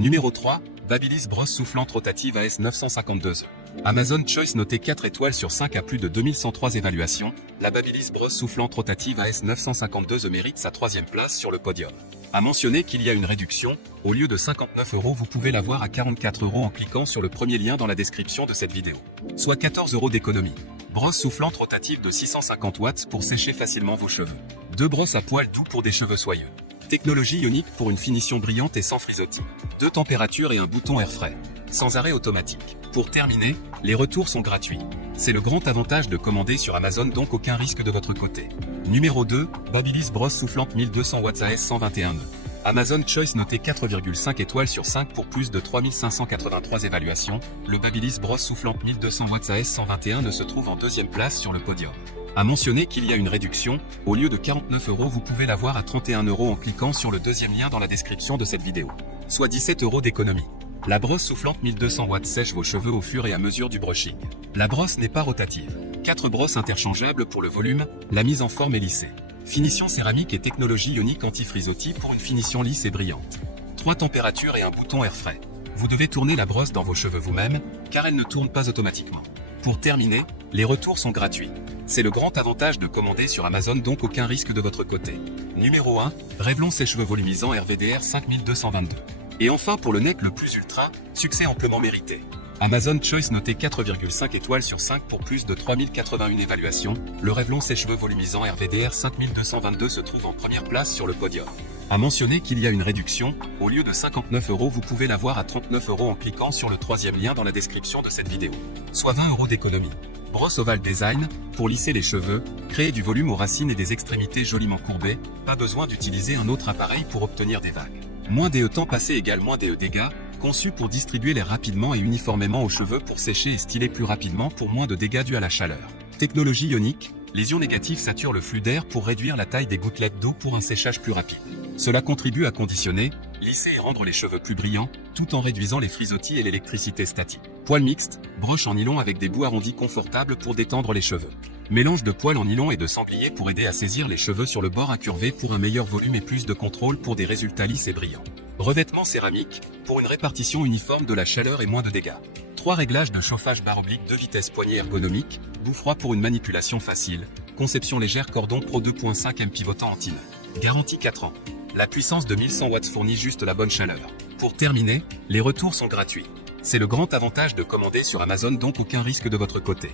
Numéro 3, Babyliss brosse soufflante rotative AS952E. Amazon Choice noté 4 étoiles sur 5 à plus de 2103 évaluations, la Babyliss brosse soufflante rotative AS952E mérite sa 3e place sur le podium. À mentionner qu'il y a une réduction, au lieu de 59 €, vous pouvez l'avoir à 44 € en cliquant sur le premier lien dans la description de cette vidéo. Soit 14 € d'économie. Brosse soufflante rotative de 650 watts pour sécher facilement vos cheveux. 2 brosses à poils doux pour des cheveux soyeux. Technologie ionique pour une finition brillante et sans frisottis. 2 températures et un bouton air frais. Sans arrêt automatique. Pour terminer, les retours sont gratuits. C'est le grand avantage de commander sur Amazon, donc aucun risque de votre côté. Numéro 2, Babyliss brosse soufflante 1200 watts AS121E. Amazon Choice noté 4,5 étoiles sur 5 pour plus de 3583 évaluations, le Babyliss brosse soufflante 1200 watts AS121 ne se trouve en 2e place sur le podium. À mentionner qu'il y a une réduction, au lieu de 49 €, vous pouvez l'avoir à 31 € en cliquant sur le deuxième lien dans la description de cette vidéo. Soit 17 € d'économie. La brosse soufflante 1200 watts sèche vos cheveux au fur et à mesure du brushing. La brosse n'est pas rotative. 4 brosses interchangeables pour le volume, la mise en forme est lissée. Finition céramique et technologie ionique anti-frisottis pour une finition lisse et brillante. 3 températures et un bouton air frais. Vous devez tourner la brosse dans vos cheveux vous-même, car elle ne tourne pas automatiquement. Pour terminer, les retours sont gratuits. C'est le grand avantage de commander sur Amazon, donc aucun risque de votre côté. Numéro 1, Revlon sèche-cheveux volumisant RVDR 5222. Et enfin pour le neck le plus ultra, succès amplement mérité. Amazon Choice noté 4,5 étoiles sur 5 pour plus de 3081 évaluations, le Revlon sèche-cheveux volumisant RVDR 5222 se trouve en première place sur le podium. À mentionner qu'il y a une réduction, au lieu de 59 €, vous pouvez l'avoir à 39 € en cliquant sur le 3e lien dans la description de cette vidéo. Soit 20 € d'économie. Brosse ovale design, pour lisser les cheveux, créer du volume aux racines et des extrémités joliment courbées, pas besoin d'utiliser un autre appareil pour obtenir des vagues. Moins DE temps passé égale moins DE dégâts, conçu pour distribuer l'air rapidement et uniformément aux cheveux pour sécher et styler plus rapidement pour moins de dégâts dus à la chaleur. Technologie ionique, les ions négatifs saturent le flux d'air pour réduire la taille des gouttelettes d'eau pour un séchage plus rapide. Cela contribue à conditionner, lisser et rendre les cheveux plus brillants, tout en réduisant les frisottis et l'électricité statique. Poils mixtes, broche en nylon avec des bouts arrondis confortables pour détendre les cheveux. Mélange de poils en nylon et de sanglier pour aider à saisir les cheveux sur le bord incurvé pour un meilleur volume et plus de contrôle pour des résultats lisses et brillants. Revêtement céramique, pour une répartition uniforme de la chaleur et moins de dégâts. 3 réglages de chauffage barre oblique 2 vitesses poignée ergonomique, bout froid pour une manipulation facile, conception légère cordon Pro 2.5 M pivotant anti-nœud. Garantie 4 ans. La puissance de 1100 watts fournit juste la bonne chaleur. Pour terminer, les retours sont gratuits. C'est le grand avantage de commander sur Amazon, donc aucun risque de votre côté.